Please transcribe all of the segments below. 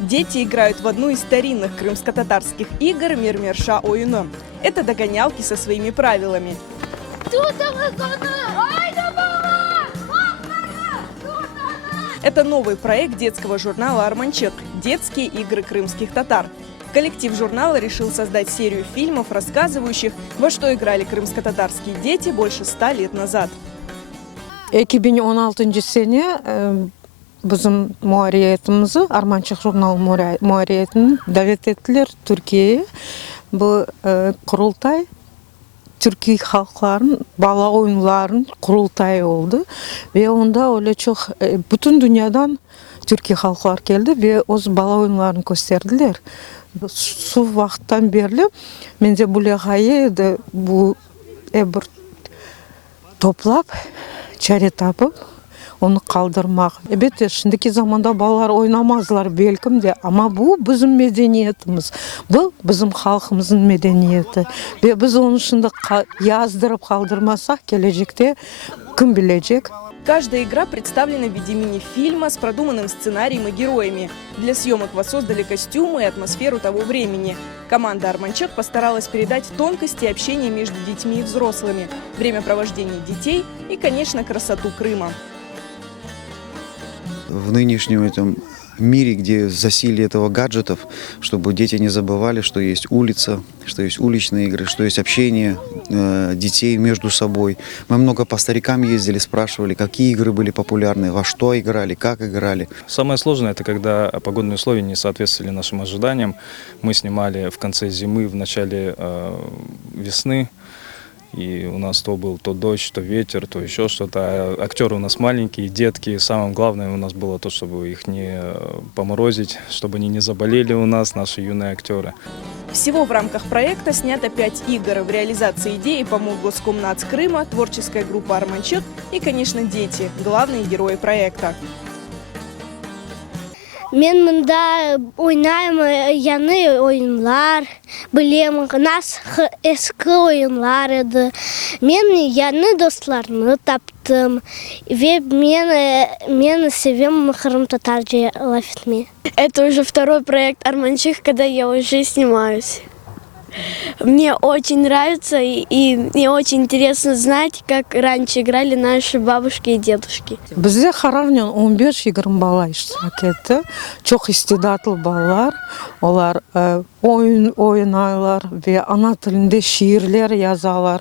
Дети играют в одну из старинных крымско-татарских игр «Мир-Мирша Оюно». Это догонялки со своими правилами. Это новый проект детского журнала «Арманчык» «Детские игры крымских татар». Коллектив журнала решил создать серию фильмов, рассказывающих, во что играли крымско-татарские дети больше 100 лет назад. 2016 sene bizim muharriyetimizi Armançıq jurnal muharriyetini davet ettiler Türkiye'ye. Bu kurultay Türkiye halkların bala oyunların kurultayı oldu ve onda öyle çok bütün dünyadan Türkiye halklar geldi ve o bala oyunlarını gösterdiler. Şu vakitten beri bence bu lehayı da bu bir toplap çare tapıp onu kaldırmak. Evet, şimdiki zamanda balalar oynamazlar belki de ama bu bizim medeniyetimiz. Bu bizim halkımızın medeniyeti. Ve biz onu şimdi yazdırıp kaldırmazsak gelecekte kim bilecek? Каждая игра представлена в виде мини-фильма с продуманным сценарием и героями. Для съемок воссоздали костюмы и атмосферу того времени. Команда «Арманчык» постаралась передать тонкости общения между детьми и взрослыми, время провождения детей и, конечно, красоту Крыма. В нынешнем этом мире, где засилие этого гаджетов, чтобы дети не забывали, что есть улица, что есть уличные игры, что есть общение детей между собой. Мы много по старикам ездили, спрашивали, какие игры были популярны, во что играли, как играли. Самое сложное – это когда погодные условия не соответствовали нашим ожиданиям. Мы снимали в конце зимы, в начале весны. И у нас то был то дождь, то ветер, то еще что-то. А актеры у нас маленькие, детки. Самое главное у нас было то, чтобы их не поморозить, чтобы они не заболели у нас, наши юные актеры. Всего в рамках проекта снято 5 игр. В реализации идеи помог Госкомнадс Крыма, творческая группа «Арманчык» и, конечно, дети, главные герои проекта. Мен мында ойнаймын яны ойынлар, білем нас ескі ойынлар еді. Мен яны достарны таптым, ве мен sevем Крым татар лафитми. Это уже второй проект «Арманчык», когда я уже снимаюсь. Мне очень нравится и мне очень интересно знать, как раньше играли наши бабушки и дедушки. Bizde Harar'ın 15-20 bala iştirak etti. Çok istidatlı balalar. Onlar oyun oynarlar ve ana dilinde şiirler yazarlar.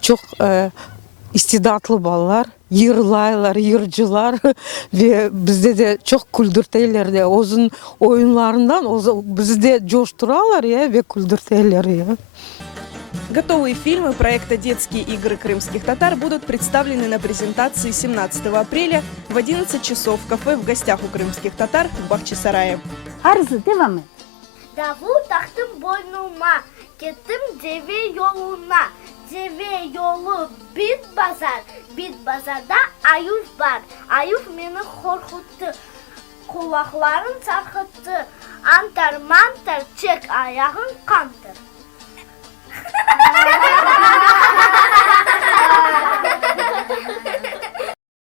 Çok istidatlı balalar. Yırlaylar, yırcılar ve bizde de çok güldürteyler de uzun oyunlarından bizde coşturarlar ya ve güldürteyler ya. Готовые фильмы проекта «Детские игры крымских татар» будут представлены на презентации 17 апреля в 11 часов в кафе «В гостях у крымских татар» в Бахчисарае. Arzu devam et. Davul taktım boynuma, gittim deve yoluna. Deve yolu bit bazar, bit bazarda ayuf var. Ayuf beni korkuttu, kulaklarım sarkıttı. Antar mantar çek ayağın kantır.